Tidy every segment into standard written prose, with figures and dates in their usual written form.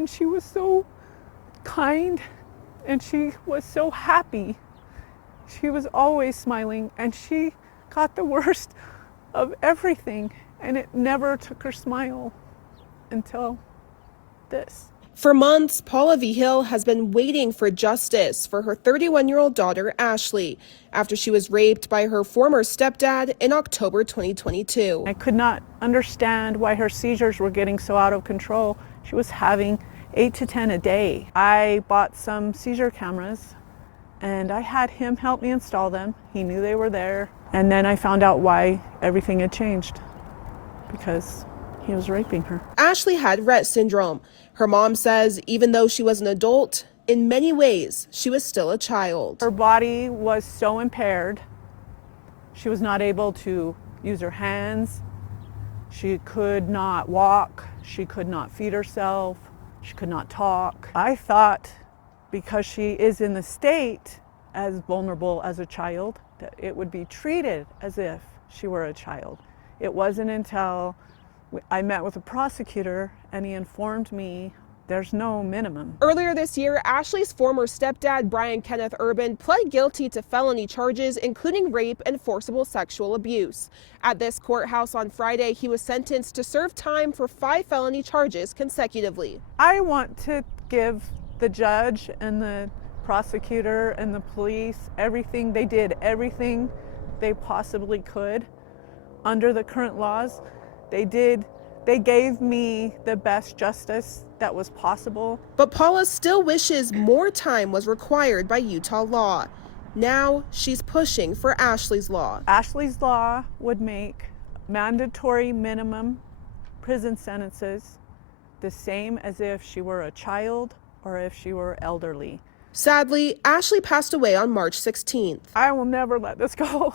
and she was so kind and she was so happy. She was always smiling, and she got the worst of everything, and it never took her smile until this. For months, Paula Vigil has been waiting for justice for her 31-year-old daughter, Ashley, after she was raped by her former stepdad in October 2022. I could not understand why her seizures were getting so out of control. She was having 8 to 10 a day. I bought some seizure cameras, and I had him help me install them. He knew they were there. And then I found out why everything had changed, because he was raping her. Ashley had Rett syndrome. Her mom says even though she was an adult, in many ways, she was still a child. Her body was so impaired. She was not able to use her hands. She could not walk. She could not feed herself. She could not talk. I thought because she is in the state as vulnerable as a child, that it would be treated as if she were a child. It wasn't until I met with a prosecutor and he informed me there's no minimum. Earlier this year, Ashley's former stepdad, Brian Kenneth Urban, pled guilty to felony charges, including rape and forcible sexual abuse. At this courthouse on Friday, he was sentenced to serve time for 5 felony charges consecutively. I want to give the judge and the prosecutor and the police everything. They did everything they possibly could under the current laws. They gave me the best justice that was possible. But Paula still wishes more time was required by Utah law. Now she's pushing for Ashley's law. Ashley's law would make mandatory minimum prison sentences the same as if she were a child or if she were elderly. Sadly, Ashley passed away on March 16th. I will never let this go.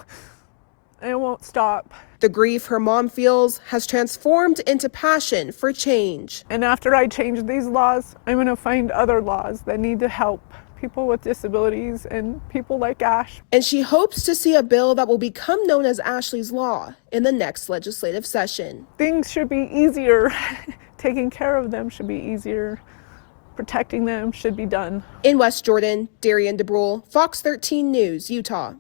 It won't stop. The grief her mom feels has transformed into passion for change. And after I change these laws, I'm going to find other laws that need to help people with disabilities and people like Ash. And she hopes to see a bill that will become known as Ashley's Law in the next legislative session. Things should be easier. Taking care of them should be easier. Protecting them should be done. In West Jordan, Darian DeBrule, Fox 13 News, Utah.